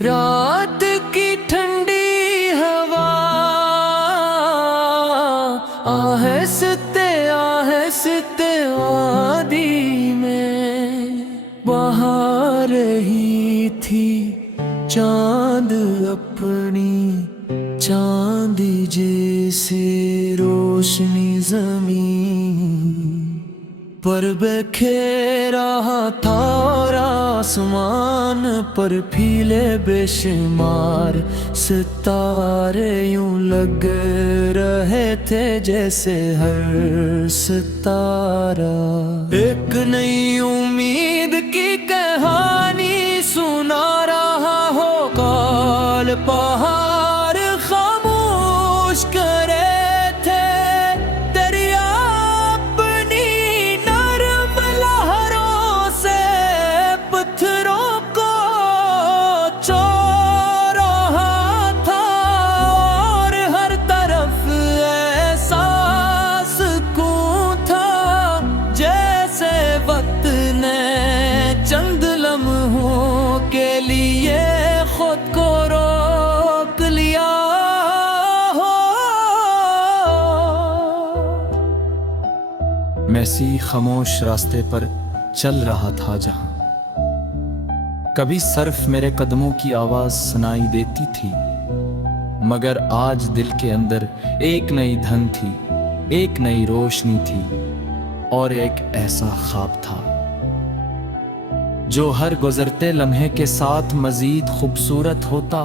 रात की ठंडी हवा आहस्ते आहस्ते वादी में बहा रही थी। चांद अपनी चांदी जैसे रोशनी जमीन पर बिखेर रहा था और आसमान पर फीले बेशुमार सितारे यूं लग रहे थे जैसे हर सितारा एक नई उम्मीद की कहानी सुना रहा हो। काल पहाड़ खामोश करे थे, दरिया अपनी नरम लहरों से पत्थरों को चो रहा था और हर तरफ ऐसा सुकून था जैसे वक्त ने चंद लम्हों के लिए खुद को रोक लिया हो। मैं सी खामोश रास्ते पर चल रहा था जहां कभी सिर्फ मेरे कदमों की आवाज सुनाई देती थी, मगर आज दिल के अंदर एक नई धन थी, एक नई रोशनी थी और एक ऐसा ख्वाब था जो हर गुजरते लम्हे के साथ मजीद खूबसूरत होता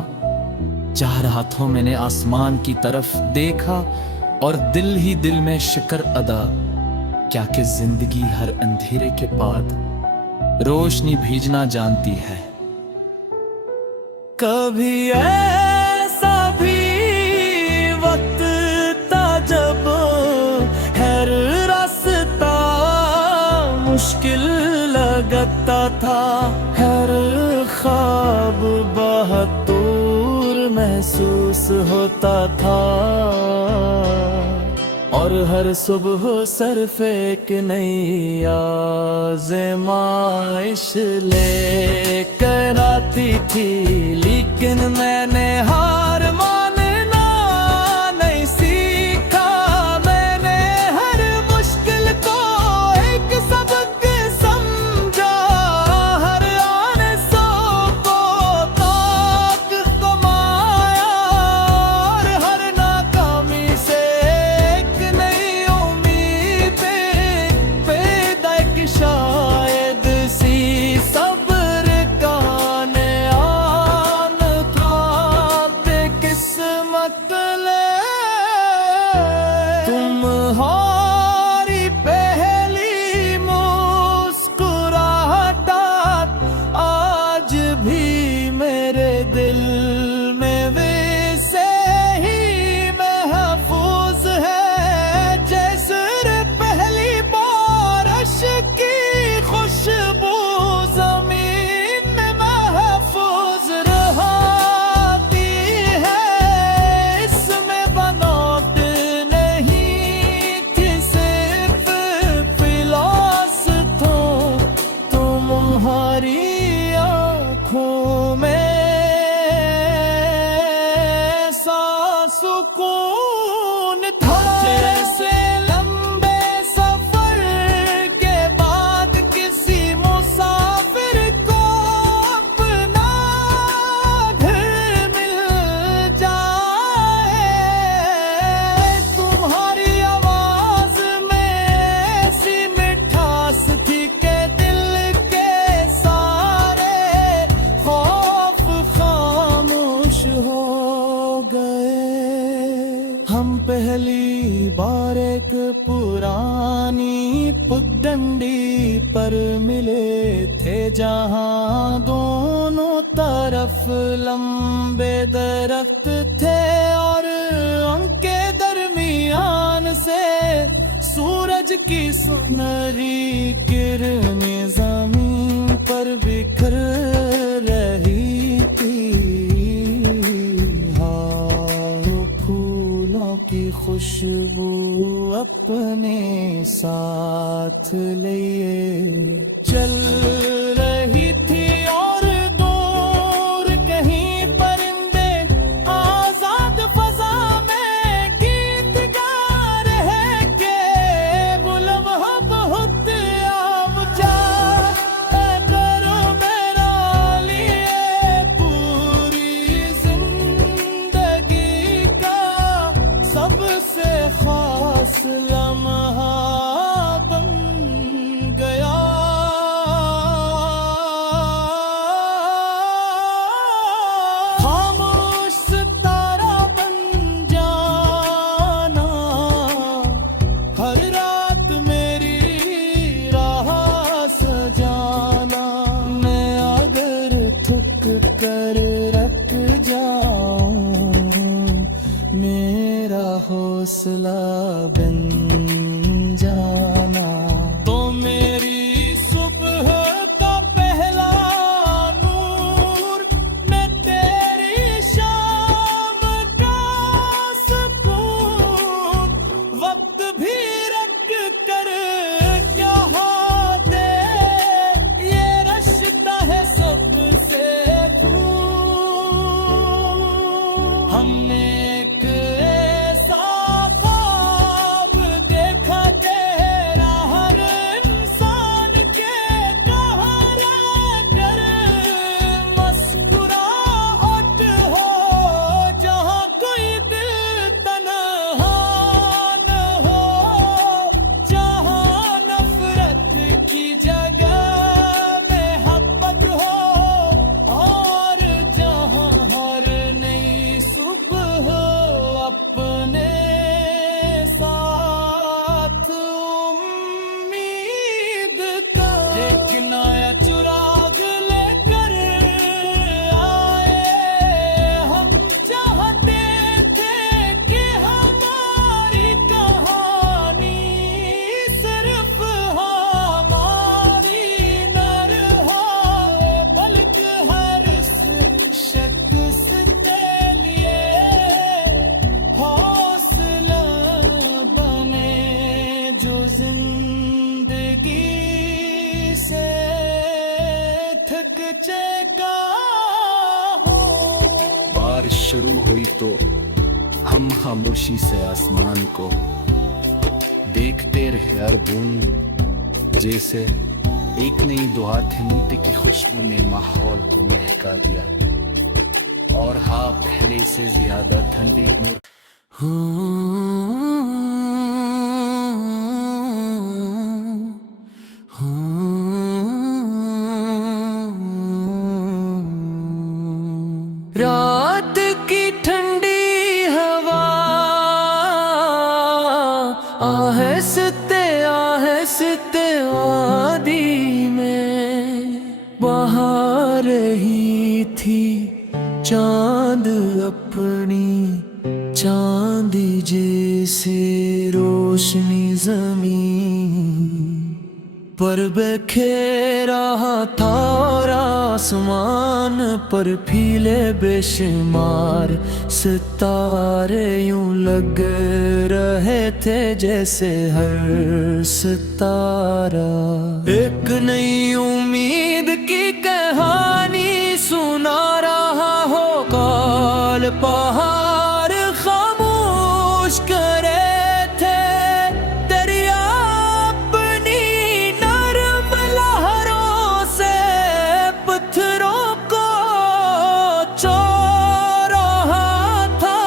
जा रहा था। मैंने आसमान की तरफ देखा और दिल ही दिल में शुक्र अदा क्या कि जिंदगी हर अंधेरे के बाद रोशनी भेजना जानती है। कभी ऐसा भी वक्त था जब हर रास्ता मुश्किल लगता था, हर ख्वाब बहुत दूर महसूस होता था और हर सुबह सिर्फ एक नई आज़माइश लेकर आती थी। लेकिन मैंने हार मानना नहीं सीखा, मैंने हर मुश्किल को एक सबक समझा, हर आरज़ू को ताक कमाया और हर नाकामी से एक नई उम्मीद पैदा की, शायद सी सब्र का नयान था किस्मत ले। तुम्हारी पहली मुस्कुराहट आज भी मेरे दिल में वैसे ही महफूज है जैसे पहली बारिश की खुशबू जमीन में महफूज रहती है। इसमें बनावट नहीं थी, सिर्फ फिलॉस थो तुम्हारी आँखों में सा सुकून था जैसे लंबे सफर के बाद किसी मुसाफिर को अपना घर मिल जाए। तुम्हारी आवाज में ऐसी मिठास थी कि दिल के सारे खौफ खामोश हो गए। हम पहली बार एक पुरानी पगडंडी पर मिले थे जहां दोनों तरफ लंबे दरख्त थे और उनके दरमियान से सूरज की सुनहरी किरणें जमीन पर बिखर रही थी। हाँ, फूल की खुशबू अपने साथ लिए चल रही थी और दूर कहीं परिंदे आजाद फजा में गीत गा रहे के गुलाम बहुत आबजा करो मेरा लिए पूरी जिंदगी का सबसे खास लम्हा बन गया। खामोश सितारा बन जाना हर रात मेरी राह सजाना। मैं अगर थक कर रख जाऊं मेरा हौसला बन जाना। तो मेरी सुबह का पहला नूर मैं तेरी शाम का सुकून वक्त भी रख कर क्या दे ये रश्ता है सबसे खून। हमने एक ऐसा ख्वाब देखा तेरा हर इंसान के कहाँ रहकर मुस्कुराहट हो जहाँ कोई दिल तन्हा न हो, जहाँ नफरत की जगह मोहब्बत हो और जहाँ हर नई सुबह अपने साथ उम्मीद का एक नया चिराग लेकर आए। हम चाहते थे कि हमारी कहानी सिर्फ हमारी न रहे बल्कि हर शख्स के लिए हौसला बने जो जिंदगी से थक चुका हो। बारिश शुरू हुई तो हम खामोशी से आसमान को देखते रहे हर बूंद जैसे एक नई दुआ थी। मोती की खुशबू ने माहौल को महका दिया और हाँ पहले से ज्यादा ठंडी नूर रात की ठंडी हवा आहस्ते आहस्ते वादी में बहा रही थी। चांद अपनी चांदी जैसे रोशनी जमीन पर बिखेर रहा था और आसमान पर फीले बेशुमार सितारे यूं लग रहे थे जैसे हर सितारा एक नई उम्मीद की कहानी सुना रहा हो। काल पहाड़ खामोश करे थे दरिया अपनी नरम लहरों से पत्थरों को चो रहा था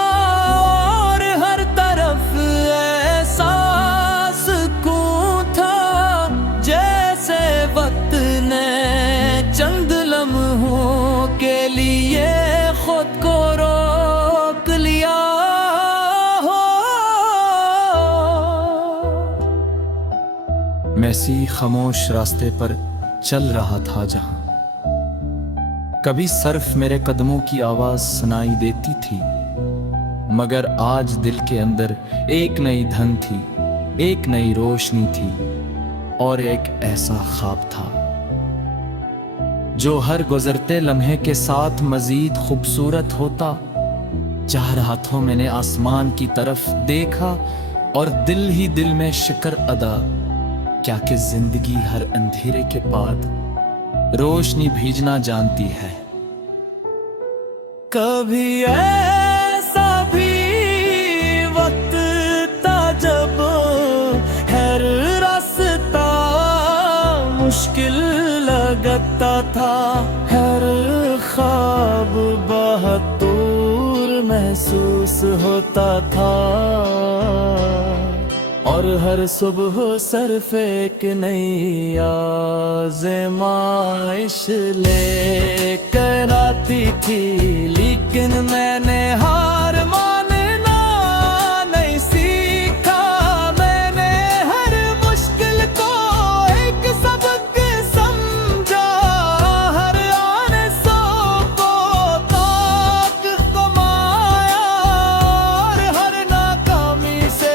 और हर तरफ ऐसा सुकून था जैसे वक्त ने चंद लम्हों के लिए खुद को रोक लिया हो। मैं सी खामोश रास्ते पर चल रहा था जहां कभी सिर्फ मेरे कदमों की आवाज सुनाई देती थी, मगर आज दिल के अंदर एक नई धन थी, एक नई रोशनी थी और एक ऐसा ख्वाब था जो हर गुजरते लम्हे के साथ मजीद खूबसूरत होता चार हाथों मैंने आसमान की तरफ देखा और दिल ही दिल में शिकर अदा। क्या कि जिंदगी हर अंधेरे के बाद रोशनी भेजना जानती है। कभी ऐसा भी वक्त था जब हर रास्ता मुश्किल लगता था, हर ख्वाब बहुत दूर महसूस होता था, और हर सुबह सिर्फ एक नई आज़माइश लेकर आती थी। लेकिन मैंने हार मानना नहीं सीखा, मैंने हर मुश्किल को एक सबक समझा, हर आरज़ू को ताक कमाया, और हर नाकामी से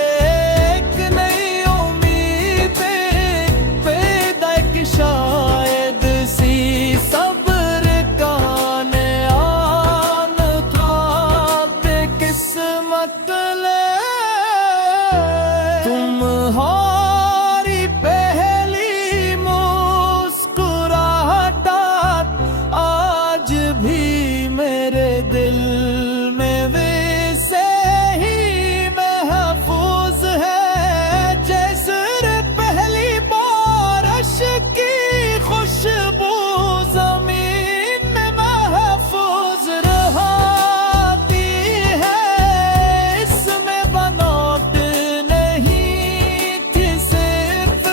एक नई उम्मीद पैदा की, शायद सी सब्र का नया था किस्मत ले। तुम्हारी पहली मुस्कुराहट आज भी मेरे दिल में वैसे ही महफूज है, जैसे पहली बारिश की खुशबू जमीन में महफूज रहती है। इसमें बनावट नहीं थी, सिर्फ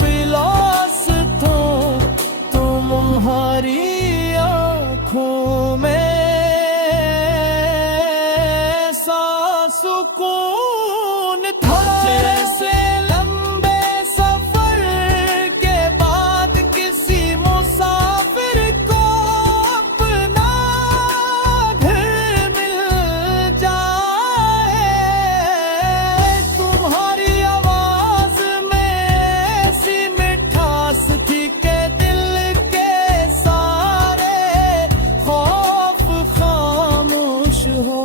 फिलॉस थो तुम्हारी आँखों में सा सुकून था, जैसे लंबे सफर के बाद किसी मुसाफिर को अपना घर मिल जाए। तुम्हारी आवाज में ऐसी मिठास थी कि दिल के सारे खौफ खामोश हो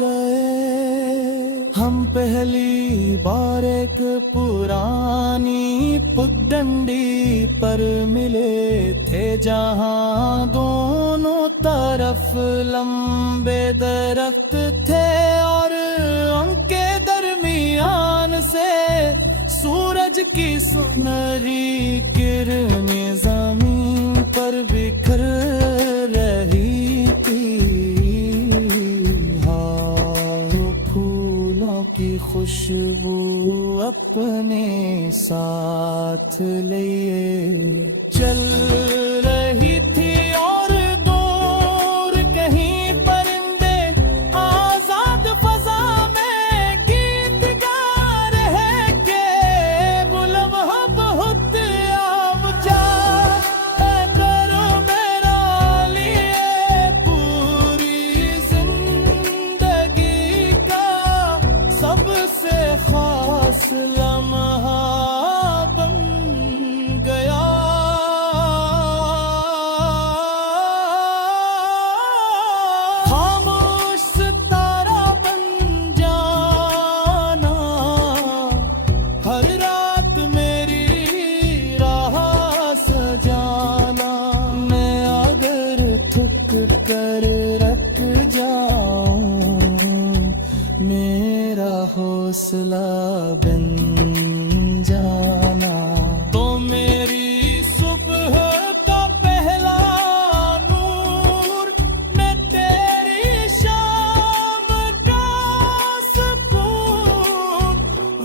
गए। हम पहली बार एक पुरानी पगडंडी पर मिले थे, जहां दोनों तरफ लंबे दरख्त थे, और उनके दरमियान से सूरज की सुनहरी किरणें जमीन पर बिखर रही थी। हाँ, फूलों की खुशबू अपने साथ लिए चल रही थी, और दूर कहीं परिंदे आजाद फजा में गीत गा रहे के बुलवा बहुत आमजा करो मेरा लिए पूरी जिंदगी का सबसे खास लम्हा बन गया। खामोश सितारा बन जाना, हर रात मेरी राह सजाना। मैं अगर थक कर रख जाऊं, मेरा हौसला बन जाना, तो मेरी सुबह का पहला नूर, मैं तेरी शाम का सुकून।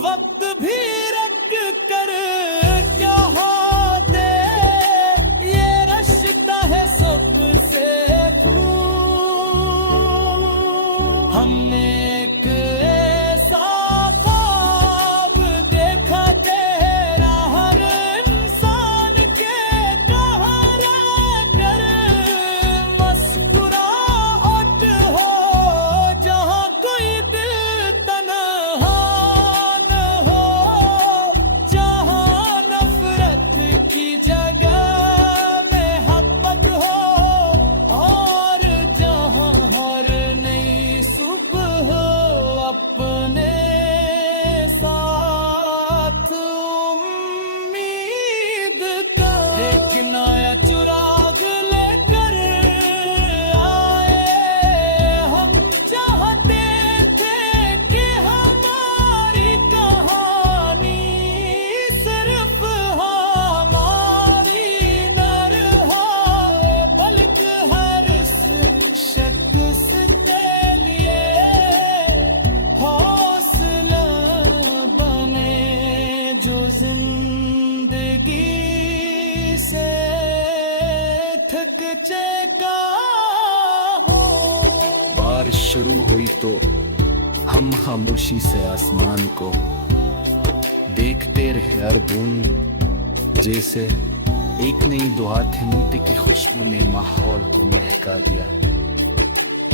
वक्त भी रख कर क्या दे, ये रश्ता है सबसे खून। हमने एक ऐसा ख्वाब देखा तेरा, अपने साथ उम्मीद का एक नया चिराग लेकर आए। हम चाहते थे कि हमारी कहानी सिर्फ हमारी न रहे, बल्कि हर शख्स के लिए हौसला बने, जो जिंदगी से थक चुका हो। बारिश शुरू हुई तो हम खामोशी से आसमान को देखते रहे, हर बूंद जैसे एक नई दुआ थी। मोती की खुशबू ने माहौल को महका दिया,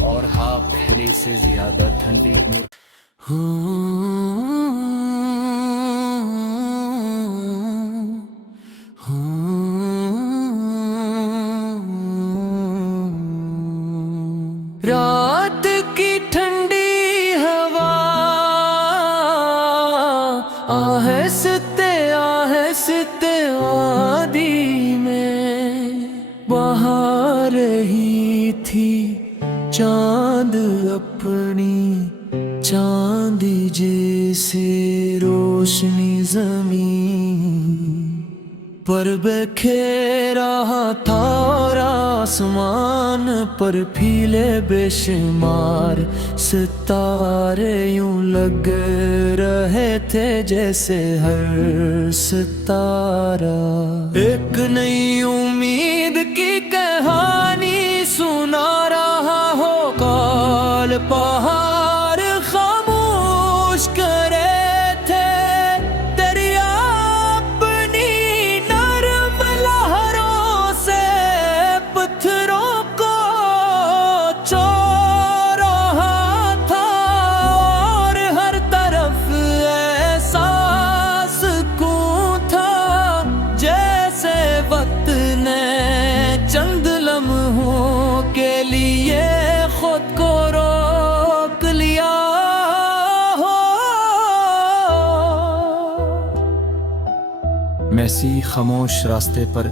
और हाँ, पहले से ज्यादा ठंडी नूर रात की ठंडी हवा आहस्ते आहस्ते वादी में बहा रही थी। चांद अपनी चांदी जैसे रोशनी जमीन पर बिखेर रहा था, और आसमान पर फीले बेशुमार सितारे यूं लग रहे थे जैसे हर सितारा एक नई उम्मीद की कहानी सुना रहा हो। काल पहाड़ खामोश करे थे, दरिया अपनी नरम लहरों से पत्थरों को चो रहा था, और हर तरफ ऐसा सुकून था जैसे वक्त ने चंद लम्हों के लिए खुद को रोक लिया हो। मैं सी खामोश रास्ते पर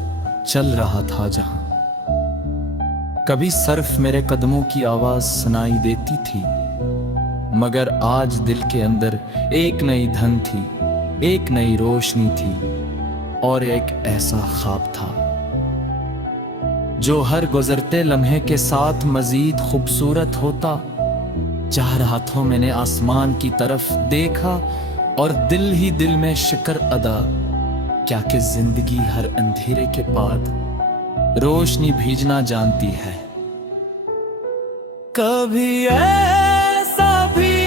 चल रहा था, जहां कभी सर्फ मेरे कदमों की आवाज सुनाई देती थी, मगर आज दिल के अंदर एक नई धन थी, एक नई रोशनी थी, और एक ऐसा ख्वाब था जो हर गुजरते लम्हे के साथ मजीद खूबसूरत होता जा रहा था। मैंने आसमान की तरफ देखा और दिल ही दिल में शुक्र अदा क्या कि जिंदगी हर अंधेरे के बाद रोशनी भेजना जानती है। कभी ऐसा भी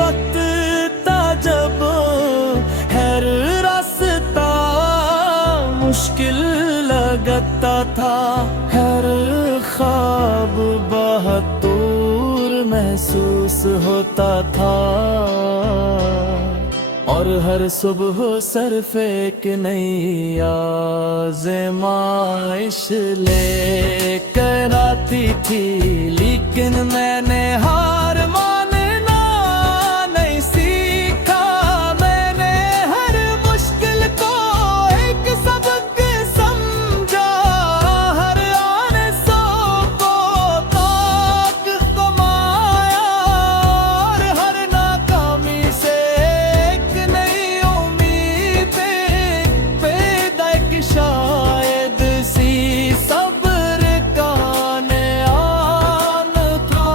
वक्त था जब हर रास्ता मुश्किल लगता था, हर ख्वाब बहुत दूर महसूस होता था, और हर सुबह सिर्फ एक नई आज़माइश लेकर आती थी। लेकिन मैंने हार मानना नहीं सीखा, मैंने हर मुश्किल को एक सबक समझा, हर आरज़ू को ताक कमाया, और हर नाकामी से एक नई उम्मीद पैदा की, शायद सी सब्र का नयान था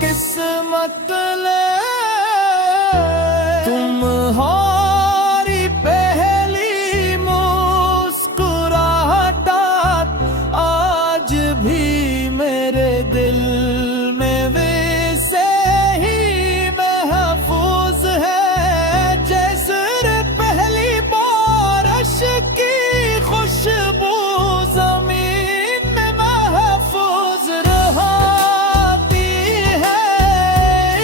किस्मत ले। तुम्हारी पहली मुस्कुराहट आज भी मेरे दिल में वैसे ही महफूज है, जैसे पहली बारिश की खुशबू जमीन में महफूज रहती है।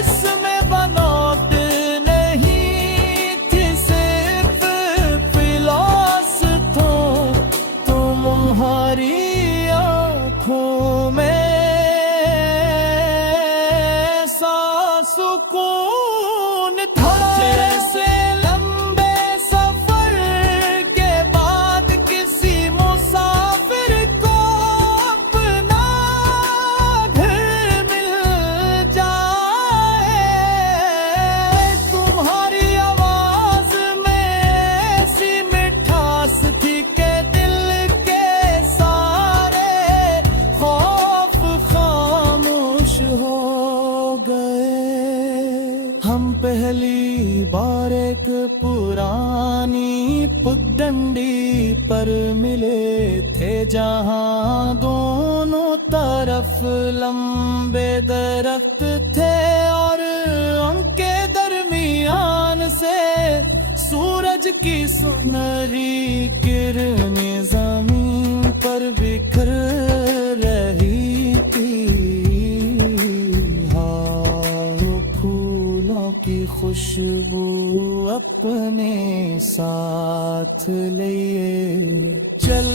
इस सुकून था। जैसे लंबे सफर के बाद किसी मुसाफिर को अपना घर मिल जाए, तुम्हारी आवाज में ऐसी मिठास थी कि दिल के सारे खौफ खामोश हो गए। हम पहली बार एक पुरानी पगडंडी पर मिले थे, जहां दोनों तरफ लंबे दरख्त थे और उनके दरमियान से सूरज की सुनहरी किरणें जमीन पर बिखर रही थी। हाँ, फूलों की खुशबू अपने साथ लिए चल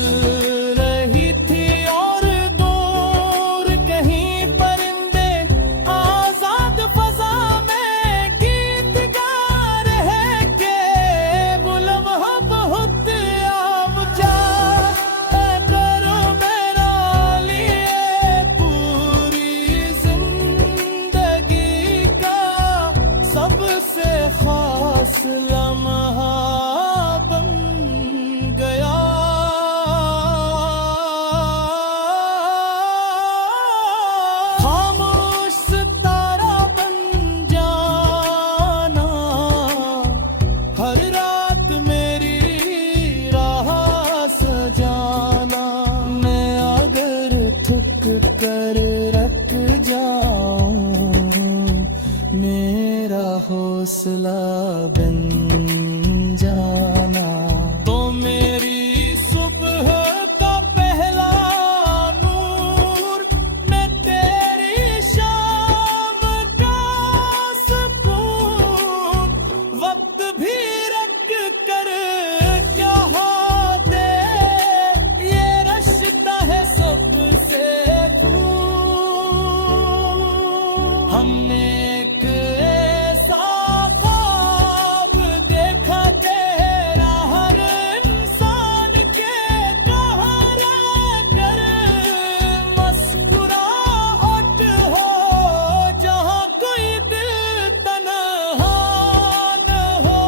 रही थी और दूर कहीं परिंदे आजाद फजा में गीत गा रहे के बुलम बहुत आमजा करो मेरा लिए पूरी जिंदगी का सबसे खास लम्हा बन गया। खामोश सितारा बन जाना, हर रात मेरी राह सजाना। मैं अगर थक कर रख जाऊं, मेरा हौसला बन जाना। तो मेरी सुबह का पहला नूर, मैं तेरी शाम का सुकून, वक्त भी रख कर क्या दे ये रश्ता है सबसे खून। हमने एक ऐसा ख्वाब देखा, तेरा हर इंसान के कहाँ रहकर मुस्कुराहट हो, जहाँ कोई दिल तन्हा न हो,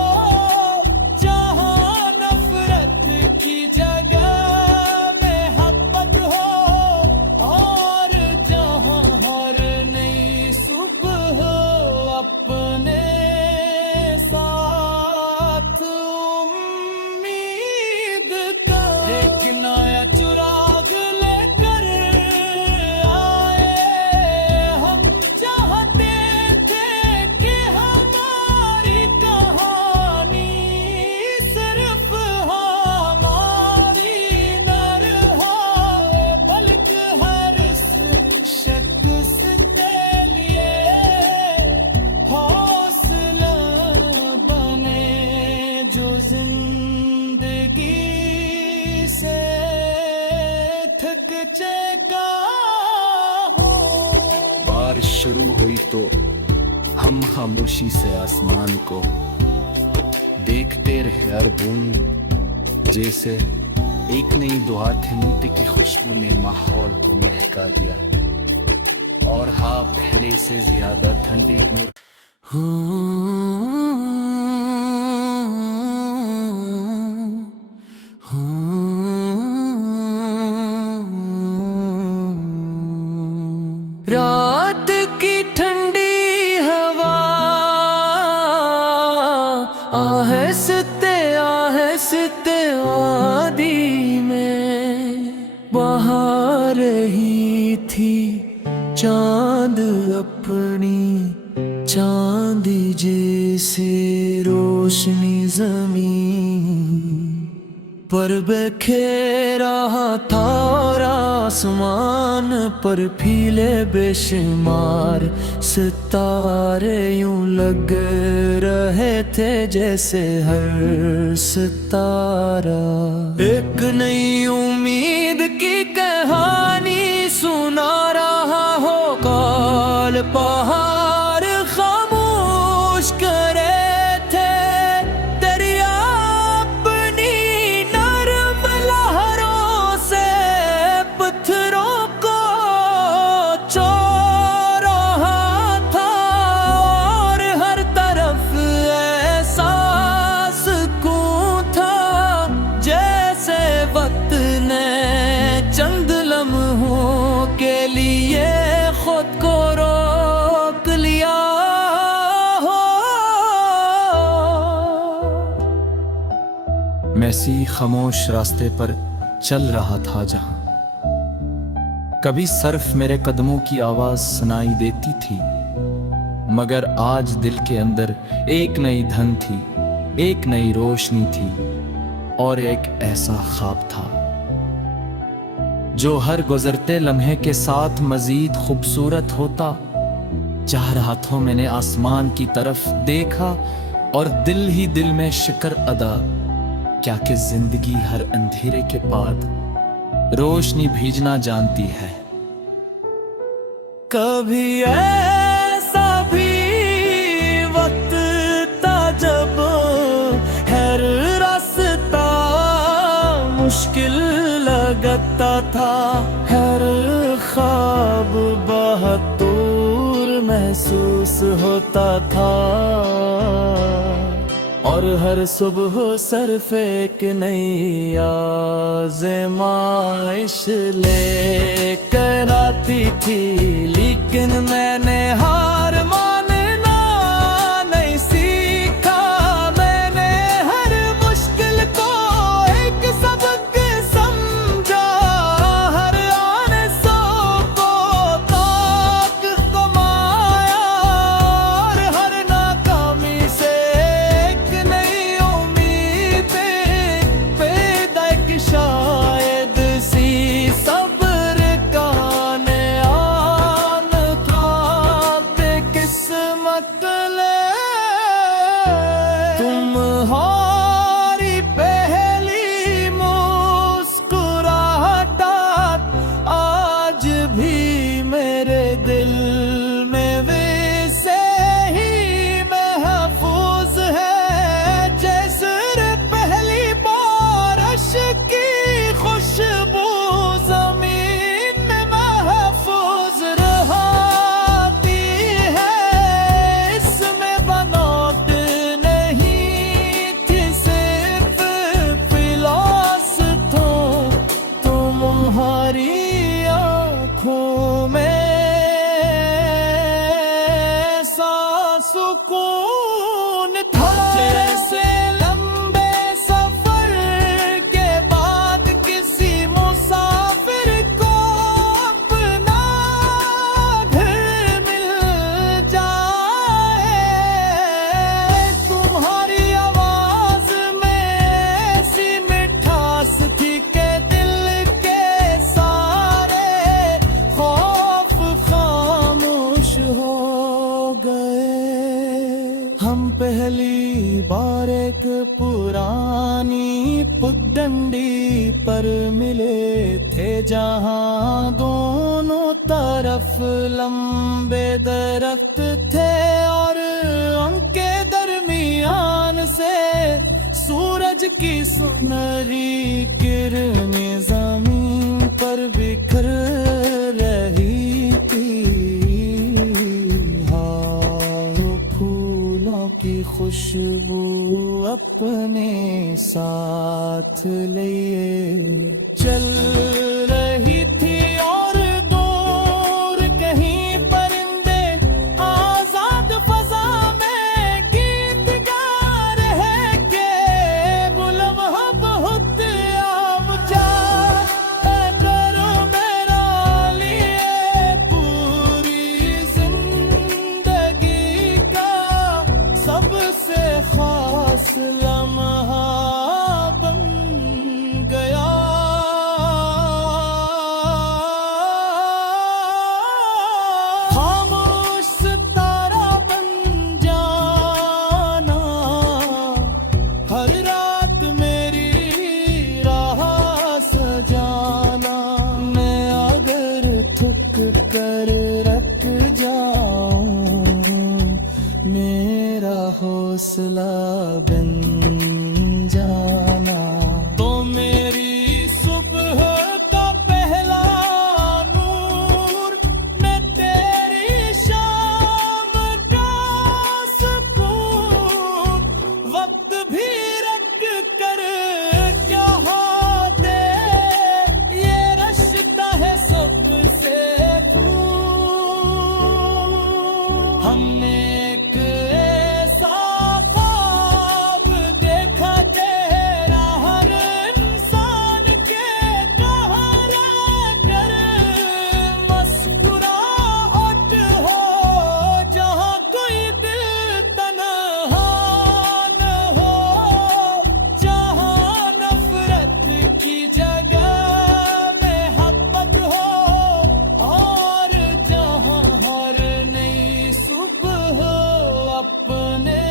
जहाँ नफरत की जगह मोहब्बत हो, और जहाँ हर नई सुबह अपने साथ उम्मीद का एक नया चिराग लेकर आए। हम चाहते थे कि हमारी कहानी सिर्फ हमारी न रहे, बल्कि हर शख्स के लिए हौसला बने, जो जिंदगी से थक चुका हो। बारिश शुरू हुई तो हम खामोशी से आसमान को देखते रहे, हर बूंद जैसे एक नई दुआ थी। मोती की खुशबू ने माहौल को महका दिया, और हाँ, पहले से ज्यादा ठंडी रात की ठंडी हवा आहस्ते आहस्ते वादी में बहा रही थी। चांद अपनी चांदी जैसे रोशनी जमीन पर बिखेर रहा था, और आसमान पर फीले बेशुमार सितारे यूं लग रहे थे जैसे हर सितारा एक नई उम्मीद की कहानी सुना रहा हो। काल पहाड़ खामोश ऐसी खामोश रास्ते पर चल रहा था जहां कभी सिर्फ मेरे कदमों की आवाज सुनाई देती थी, मगर आज दिल के अंदर एक नई धन थी, एक नई रोशनी थी और एक ऐसा ख्वाब था जो हर गुजरते लम्हे के साथ मजीद खूबसूरत होता जा रहा था। मैंने आसमान की तरफ देखा और दिल ही दिल में शुक्र अदा क्या कि जिंदगी हर अंधेरे के बाद रोशनी भेजना जानती है। कभी ऐसा भी वक्त था जब हर रास्ता मुश्किल लगता था, हर ख्वाब बहुत दूर महसूस होता था और हर सुबह सिर्फ एक नई आज़माइश लेकर आती थी, लेकिन मैंने हार मानना नहीं सीखा। मैंने हर मुश्किल को एक सबक समझा, हर आरज़ू को ताक कमाया और हर नाकामी से शायद सी सब्र का नयान था बेकिस्मत ले। तुम्हारी पहली मुस्कुराहट आज भी मेरे दिल में वैसे ही महफूज है जैसे पहली बारिश की खुशबू जमीन में महफूज रहती है। इसमें बनावट नहीं थी, सिर्फ फिलॉस थो तुम्हारी आँखों में सा सुकून था जैसे लंबे सफर के बाद किसी मुसाफिर को अपना घर मिल जाए। तुम्हारी आवाज में ऐसी मिठास थी कि दिल के सारे खौफ खामोश हो गए। हम पहली बार एक पुरानी पगडंडी पर मिले थे जहां दोनों तरफ लंबे दरख्त थे और उनके दरमियान से सूरज की सुनहरी किरणें जमीन पर बिखर रही थी। हाँ, फूलों की खुशबू अपने साथ लिए चल रही थी और दूर कहीं परिंदे आजाद फजा में गीत गा रहे के बुलवा बहुत आमजा करो मेरा लिए पूरी जिंदगी का सबसे खास लम्हा बन गया। खामोश सितारा बन जाना, हर रात मेरी राह सजाना। मैं अगर थक कर रख जाऊं मेरा हौसला बन जाना, तो मेरी सुबह का पहला नूर मैं तेरी शाम का सुकून। वक्त भी रख कर क्या दे ये रश्ता है सबसे खून। हमने एक ऐसा ख्वाब देखा तेरा अपने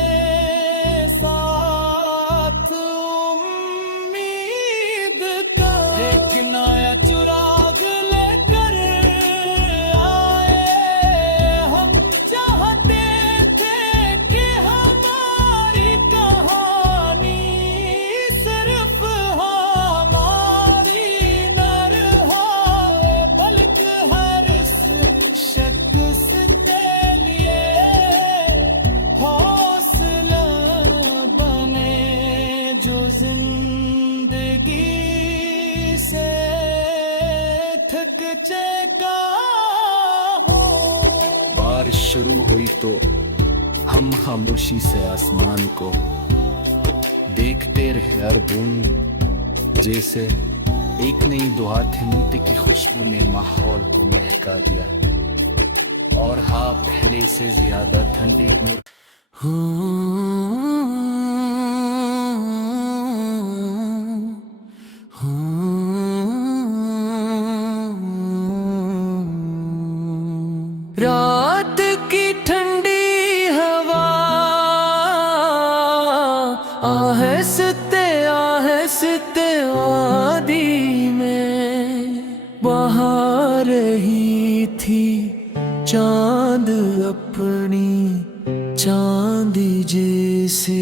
साथ उम्मीद का एक नया चिराग लेकर आए। हम चाहते थे कि हमारी कहानी सिर्फ हमारी न रहे, बल्कि हर शख्स के लिए हौसला बने, जो जिंदगी से थक चुका हो। बारिश शुरू हुई तो हम खामोशी से आसमान को देखते रहे, हर बूंद जैसे एक नई दुआ थी। मिट्टी की खुशबू ने माहौल को महका दिया, और हाँ, पहले से ज्यादा ठंडी रात की ठंडी हवा आहिस्ते आहिस्ते वादी में बहा रही थी। चांद अपनी चांदी जैसे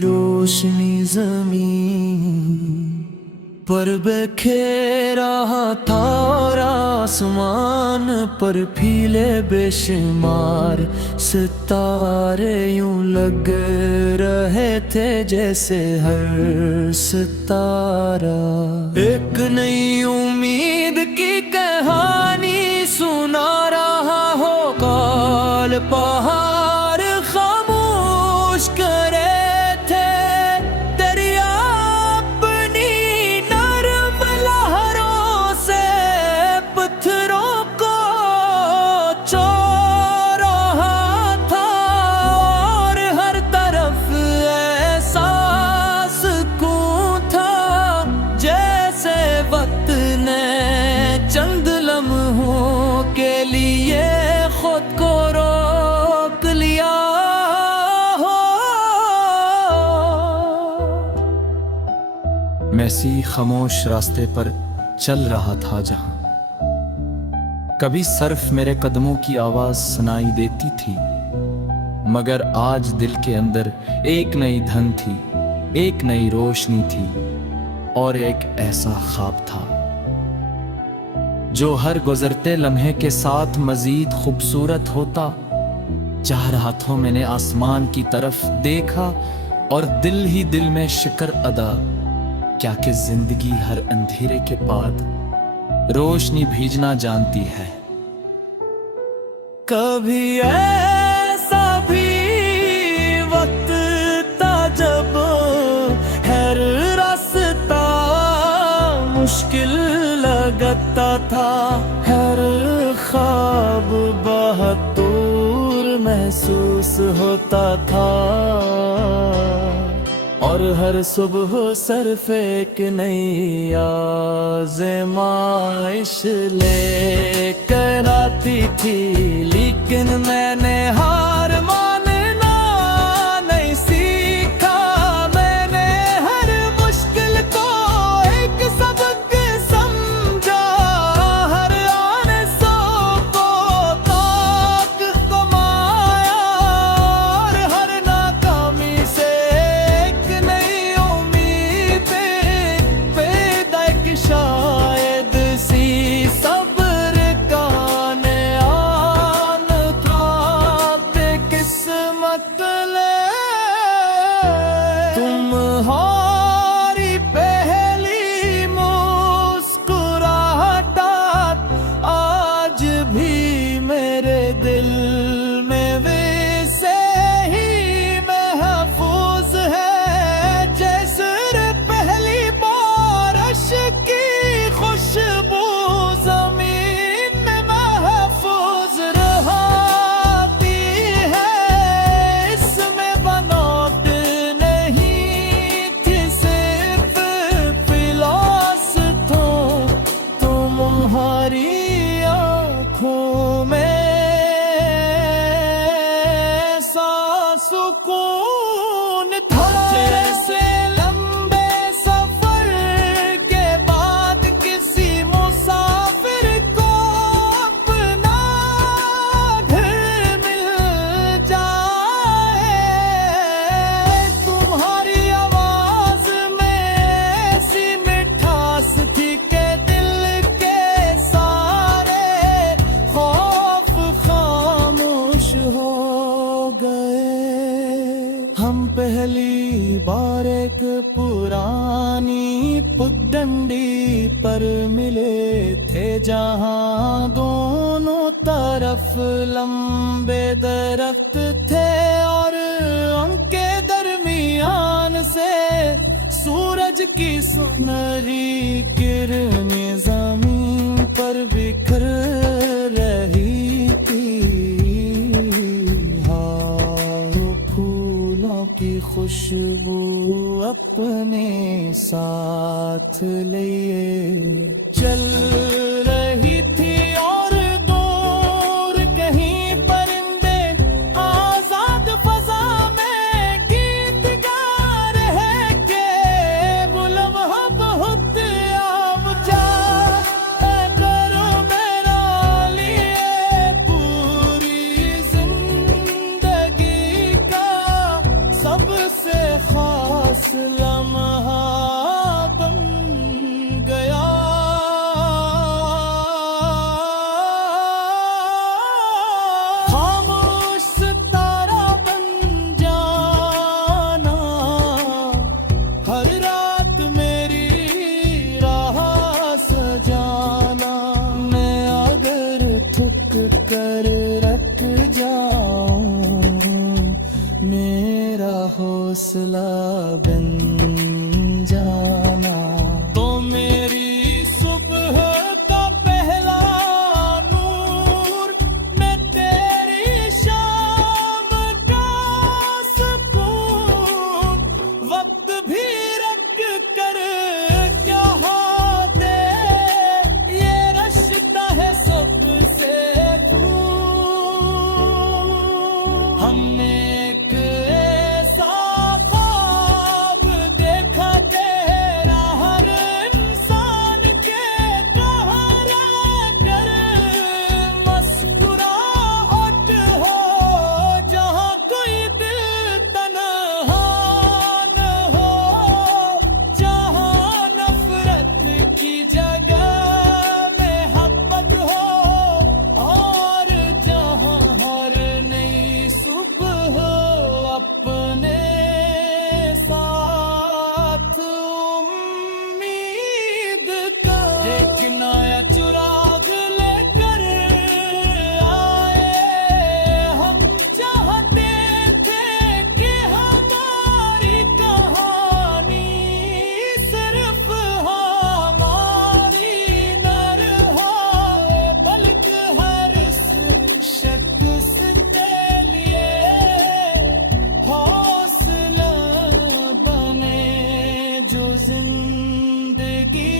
रोशनी जमीन पर बिखेरा था, और आसमान पर फीले बेशुमार सितारे यूं लग रहे थे जैसे हर सितारा एक नई उम्मीद की कहानी सुना रहा हो। काल पहाड़ खामोश करे थे, दरिया अपनी नरम लहरों से पत्थरों को चो रहा था, और हर तरफ ऐसा सुकून था जैसे वक्त ने चंद लम्हों के लिए खुद को रोक लिया हो। मैं सी खामोश रास्ते पर चल रहा था, जहां कभी सर्फ मेरे कदमों की आवाज सुनाई देती थी, मगर आज दिल के अंदर एक नई धन थी, एक नई रोशनी थी, और एक ऐसा ख्वाब था जो हर गुजरते लम्हे के साथ मजीद खूबसूरत होता जा रहा था। मैंने आसमान की तरफ देखा और दिल ही दिल में शुक्र अदा क्या कि जिंदगी हर अंधेरे के बाद रोशनी भेजना जानती है। कभी ऐसा भी वक्त था जब हर रास्ता मुश्किल लगता था, हर ख्वाब बहुत दूर महसूस होता था, और हर सुबह सिर्फ एक नई आज़माइश लेकर आती थी। लेकिन मैंने हार मानना नहीं सीखा, मैंने हर मुश्किल को एक सबक समझा, हर आरज़ू को ताक कमाया, और हर नाकामी से एक नई उम्मीद पैदा की, शायद सी सब्र का नयान था बेकिस्मत ले। तुम्हारी पहली मुस्कुराहट आज भी मेरे दिल में वैसे ही महफूज है, जैसे पहली बारिश की खुशबू जमीन में महफूज रहती है। इस सुकून था। जैसे लंबे सफर के बाद किसी मुसाफिर को अपना घर मिल जाए, तुम्हारी आवाज में ऐसी मिठास थी कि दिल के सारे खौफ खामोश हो गए। हम पहली बार एक पुरानी पगडंडी पर मिले थे, जहां दोनों तरफ लंबे दरख्त थे और उनके दरमियान से सूरज की सुनहरी किरणें जमीन पर बिखर रही थी। हाँ, फूलों की खुशबू अपने साथ लिए चल रही थी और दूर कहीं परिंदे आजाद फजा में गीत गा रहे के बुलवा बहुत आमजा करो मेरा लिए पूरी जिंदगी का सबसे खास लम्हा बन गया। खामोश सितारा बन जाना, हर रात मेरी राह सजाना। मैं अगर थक कर रख जाऊं, मेरा हौसला बन जाना। तो मेरी सुबह का पहला नूर, मैं तेरी शाम का सुकून। वक्त भी रख कर क्या दे, ये रश्ता है सबसे खून। हमने एक ऐसा ख्वाब देखा, तेरा हर इंसान के कहारा कर मुस्कुराहट हो, जहाँ कोई दिल तन्हा न हो, जहाँ नफरत की जगह मोहब्बत हो, और जहाँ हर नई सुबह अपने साथ उम्मीद का एक नया चिराग लेकर आए। हम चाहते थे कि हमारी कहानी सिर्फ हमारी न रहे, बल्कि हर शख्स के लिए हौसला बने, जो जिंदगी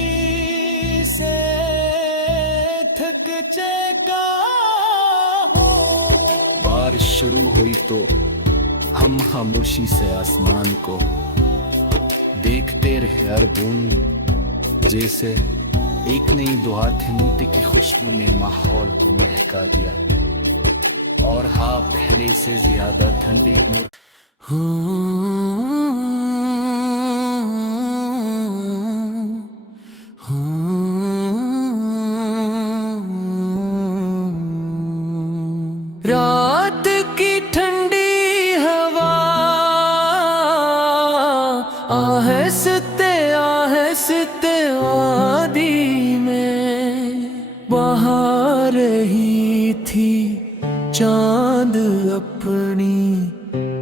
से थक चुका हो। बारिश शुरू हुई तो हम खामोशी से आसमान को देखते रहे, हर बूंद जैसे एक नई दुआ थी। मोती की खुशबू ने माहौल को महका दिया, और हाँ, पहले से ज्यादा ठंडी नूर रात की ठंडी हवा आहस्ते आहस्ते वादी में बहा रही थी। चांद अपनी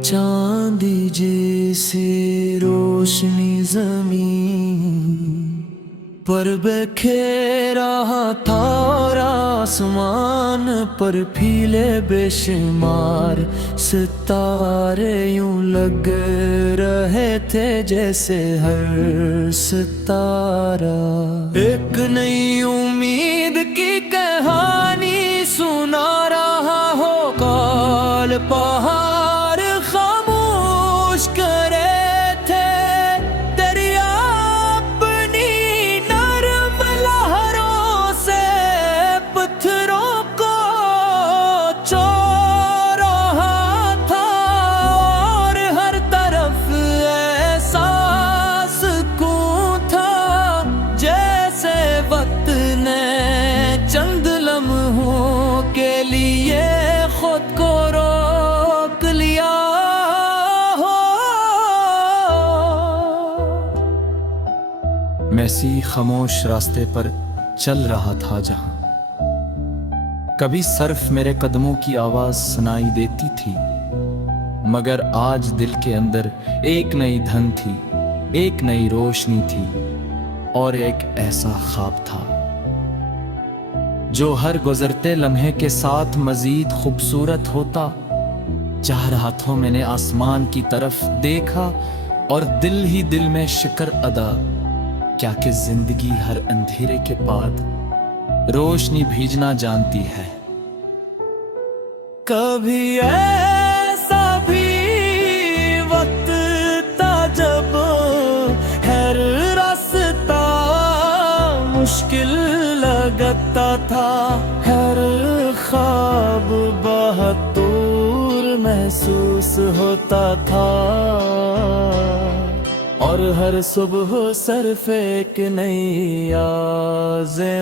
चांदी जैसे रोशनी जमीन पर बिखेर रहा था, और आसमान पर फीले बेशुमार सितारे यूं लग रहे थे जैसे हर सितारा एक नई उम्मीद की कहानी सुना रहा हो। काल पहाड़ खामोश ऐसी खामोश रास्ते पर चल रहा था जहां कभी सिर्फ मेरे कदमों की आवाज सुनाई देती थी, मगर आज दिल के अंदर एक नई धन थी, एक नई रोशनी थी और एक ऐसा ख्वाब था जो हर गुजरते लम्हे के साथ मजीद खूबसूरत होता जा रहा था। मैंने आसमान की तरफ देखा और दिल ही दिल में शुक्र अदा क्या कि जिंदगी हर अंधेरे के बाद रोशनी भेजना जानती है। कभी ऐसा भी वक्त था जब हर रास्ता मुश्किल लगता था, हर ख्वाब बहुत दूर महसूस होता था और हर सुबह सिर्फ एक नई आज़माइश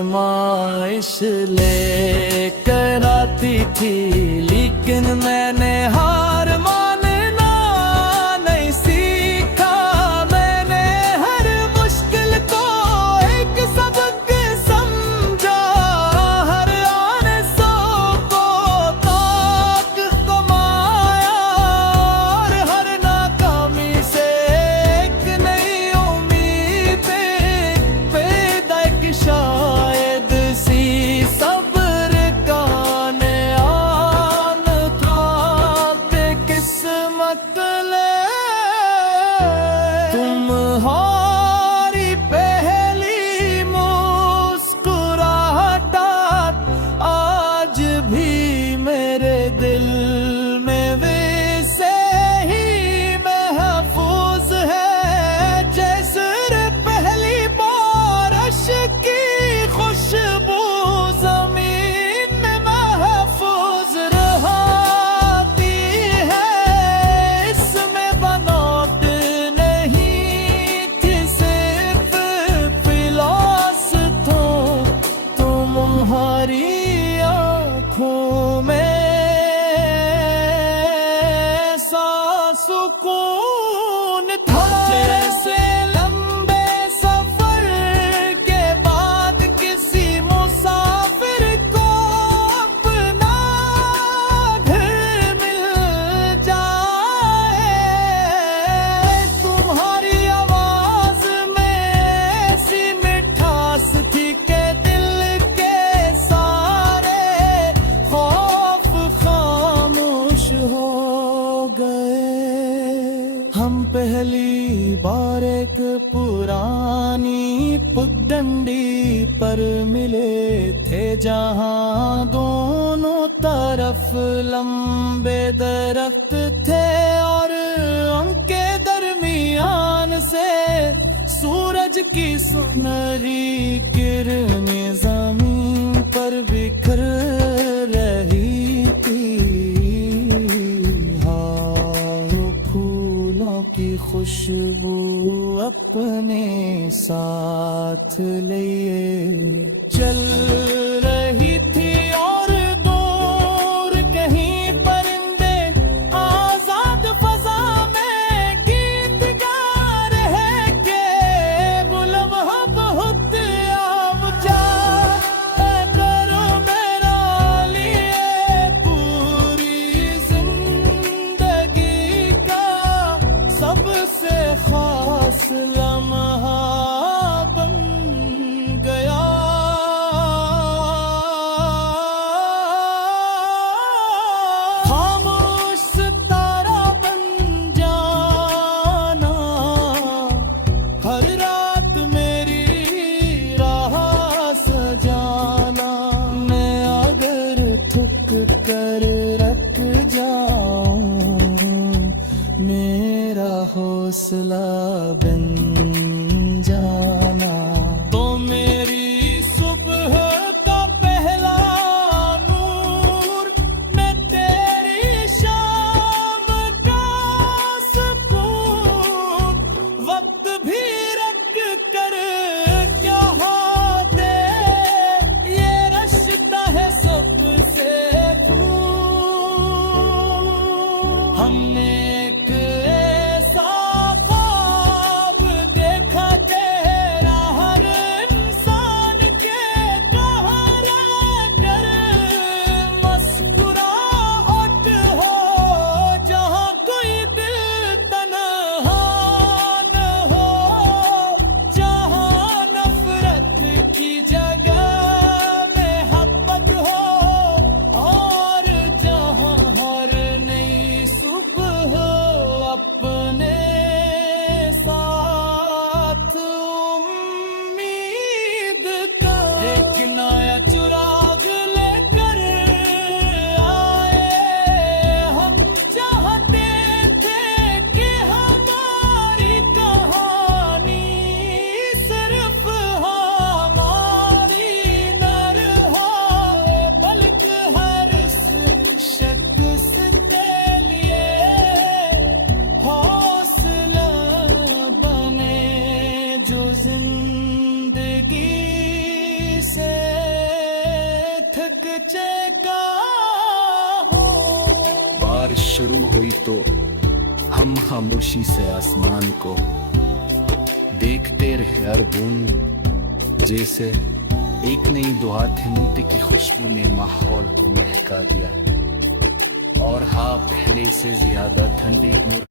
लेकर आती थी, लेकिन मैंने हार मानना नहीं सीखा। मैंने हर मुश्किल को एक सबक समझा, हर आरज़ू को ताक कमाया और हर नाकामी से शायद सी सब्र का नयान था बेकिस्मत ले। तुम्हारी पहली मुस्कुराहट आज भी मेरे दिल में वैसे ही महफूज है जैसे पहली बारिश की खुशबू जमीन में महफूज रहती है। इसमें बनावट नहीं थी, सिर्फ फिलॉस थो तुम्हारी आँखों में सा सुकून था जैसे लंबे सफर के बाद किसी मुसाफिर को अपना घर मिल जाए। तुम्हारी आवाज में ऐसी मिठास थी कि दिल के सारे खौफ खामोश हो गए। हम पहली बार एक पुरानी पगडंडी पर मिले थे जहां दोनों तरफ लंबे दरख्त थे और उनके दरमियान से सूरज की सुनहरी किरणें जमीन पर बिखर रही थी। की खुशबू अपने साथ लिए चल रही थी और दूर कहीं परिंदे आजाद फजा में गीत गा रहे के बुलवा बहुत आमजा करो मेरा लिए पूरी जिंदगी का सबसे खास लम्हा बन गया। खामोश सितारा बन जाना, हर रात मेरी राह सजाना। मैं अगर थक कर रख जाऊं मेरा हौसला बन जाना, तो मेरी सुबह का पहला नूर मैं तेरी शाम का सुकून। वक्त भी रख कर क्या दे ये रश्ता है सबसे खून। हमने एक ऐसा ख्वाब देखा तेरा अपने साथ उम्मीद का एक नया चिराग लेकर आए। हम चाहते थे कि हमारी कहानी सिर्फ हमारी न रहे, बल्कि हर शख्स के लिए हौसला बने, जो जिंदगी से थक चुका हो। बारिश शुरू हुई तो हम खामोशी से आसमान को देखते रहे, हर बूंद जैसे एक नई दुआ थी। मोती की खुशबू ने माहौल को महका दिया, और हाँ, पहले से ज्यादा ठंडी नूर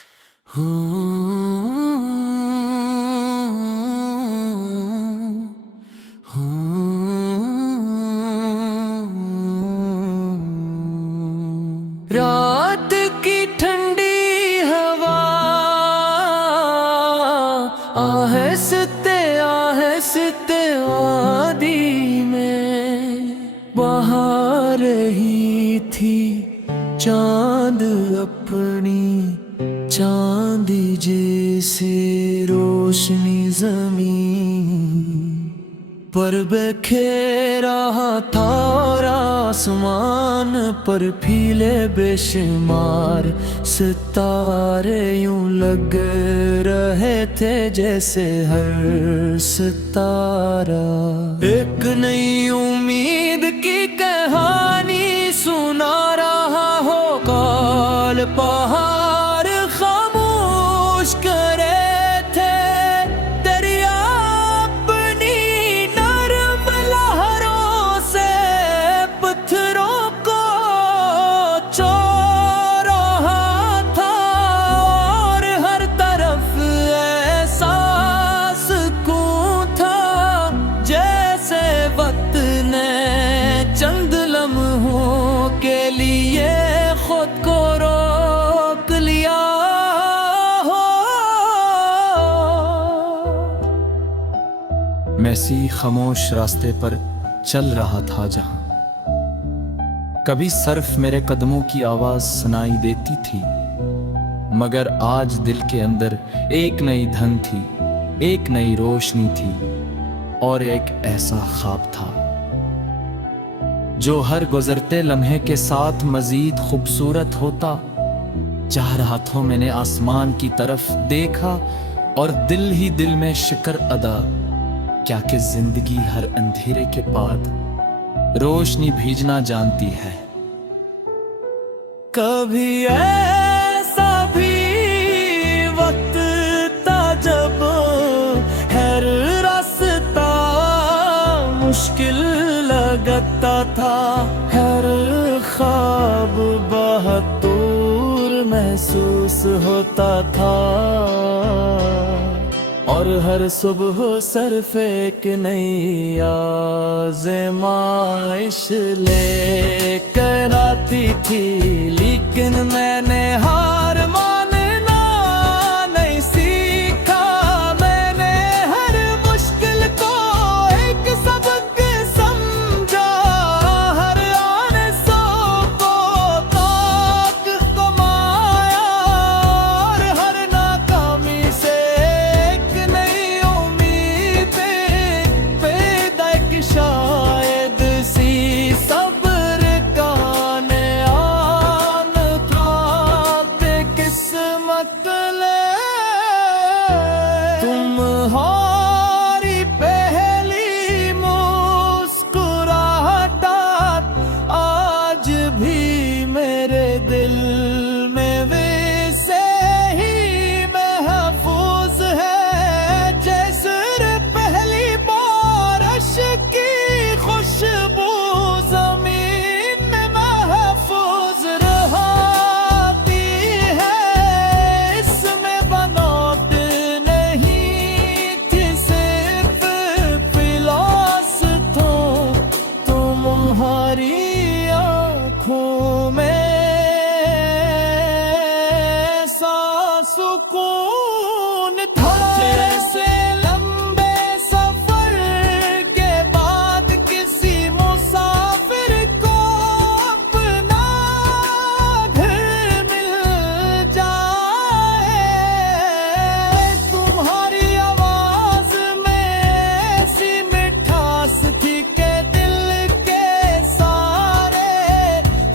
रात की ठंडी हवा आहिस्ते आहिस्ते वादी में बहा रही थी। चांद अपनी चांदी जैसे रोशनी जमीन पर बिखेरा था, और आसमान पर फीले बेशुमार सितारे यूं लग रहे थे जैसे हर सितारा एक नई उम्मीद की कहानी सुना रहा हो। काल पहाड़ खामोश करे थे, दरिया अपनी नरम लहरों से पत्थरों को चो रहा था, और हर तरफ ऐसा सुकून था जैसे वक्त ने चंद लम्हों के लिए खुद को रोक लिया हो। मैं सी खामोश रास्ते पर चल रहा था, जहां कभी सर्फ मेरे कदमों की आवाज सुनाई देती थी, मगर आज दिल के अंदर एक नई धन थी, एक नई रोशनी थी, और एक ऐसा ख्वाब था जो हर गुजरते लम्हे के साथ मजीद खूबसूरत होता जा रहा था। मैंने आसमान की तरफ देखा और दिल ही दिल में शुक्र अदा क्या कि जिंदगी हर अंधेरे के बाद रोशनी भेजना जानती है। कभी ऐसा भी वक्त था जब हर रास्ता मुश्किल लगता था, हर ख्वाब बहुत दूर महसूस होता था, और हर सुबह सिर्फ एक नई आज़माइश लेकर आती थी। लेकिन मैंने हार मानना नहीं सीखा, मैंने हर मुश्किल को एक सबक समझा, हर आरज़ू को ताक कमाया, और हर नाकामी से एक नई उम्मीद पैदा की, शायद सी सब्र का नयान था किस्मत ले। तुम्हारी पहली मुस्कुराहट आज भी मेरे दिल में वैसे ही महफूज है, जैसे पहली बारिश की खुशबू जमीन में महफूज रहती है। इस सुकून था। जैसे लंबे सफर के बाद किसी मुसाफिर को अपना घर मिल जाए, तुम्हारी आवाज में ऐसी मिठास थी कि दिल के सारे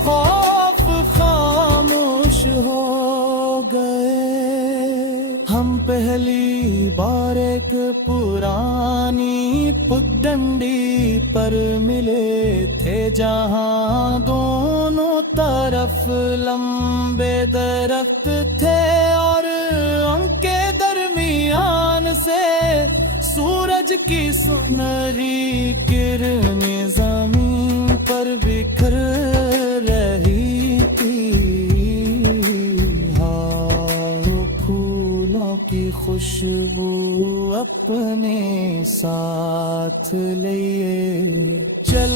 खौफ खामोश हो गए। हम पहली बार एक पुरानी पगडंडी पर मिले थे, जहां दोनों तरफ लंबे दरख्त थे और उनके दरमियान से सूरज की सुनहरी किरणें जमीन पर बिखर रही थी। हाँ, फूलों की खुशबू अपने साथ लिए चल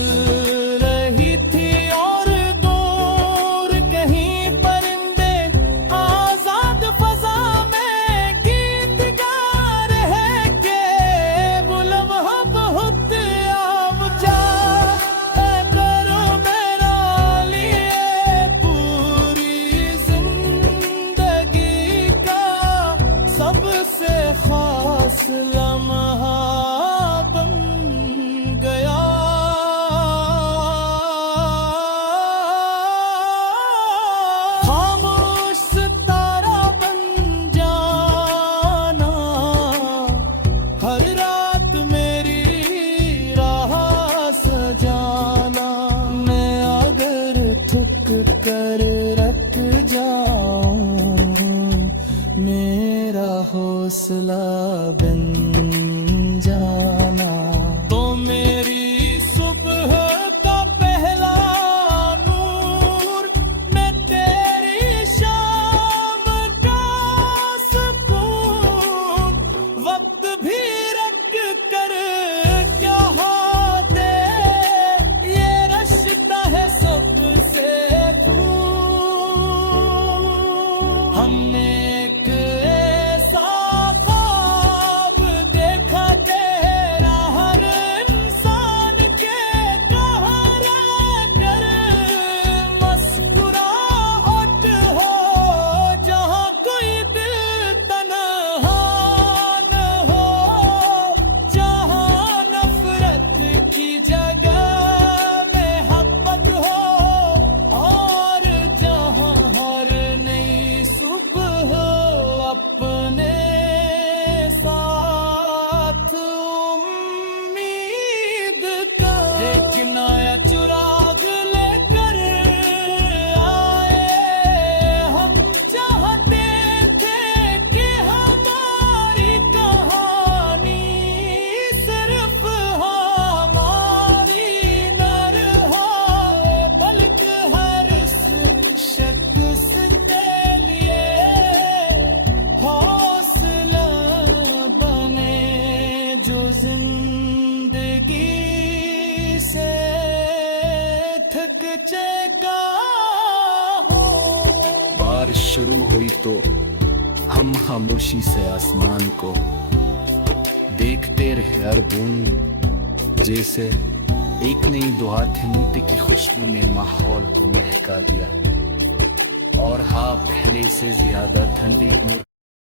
रही थी और दूर कहीं परिंदे आजाद फजा में गीत गा रहे के बुलम बहुत आमजा करो मेरा लिए पूरी जिंदगी का सबसे खास लम्हा बन गया। खामोश सितारा बन जाना, हर रात मेरी राह सजाना। मैं अगर थक कर रख जाऊं, मेरा हौसला बन जाना। तो मेरी सुबह का पहला नूर, मैं तेरी शाम का सुकून। वक्त भी रख कर क्या दे, ये रश्ता है सबसे खून। हमने एक ऐसा ख्वाब देखा, तेरा हर इंसान के कहाँ रहकर मुस्कुराहट हो, जहाँ कोई दिल तन्हा न हो, जहाँ नफरत की जगह मोहब्बत हो, और जहाँ हर नई सुबह अपने साथ उम्मीद का एक नया चिराग लेकर आए। हम चाहते थे कि हमारी कहानी सिर्फ हमारी न रहे, बल्कि हर शख्स के लिए हौसला बने, जो जिंदगी से थक चुका हो। बारिश शुरू हुई तो हम खामोशी से आसमान को देखते रहे, हर बूंद जैसे एक नई दुआ थी। मोती की खुशबू ने माहौल को महका दिया, और हाँ, पहले से ज्यादा ठंडी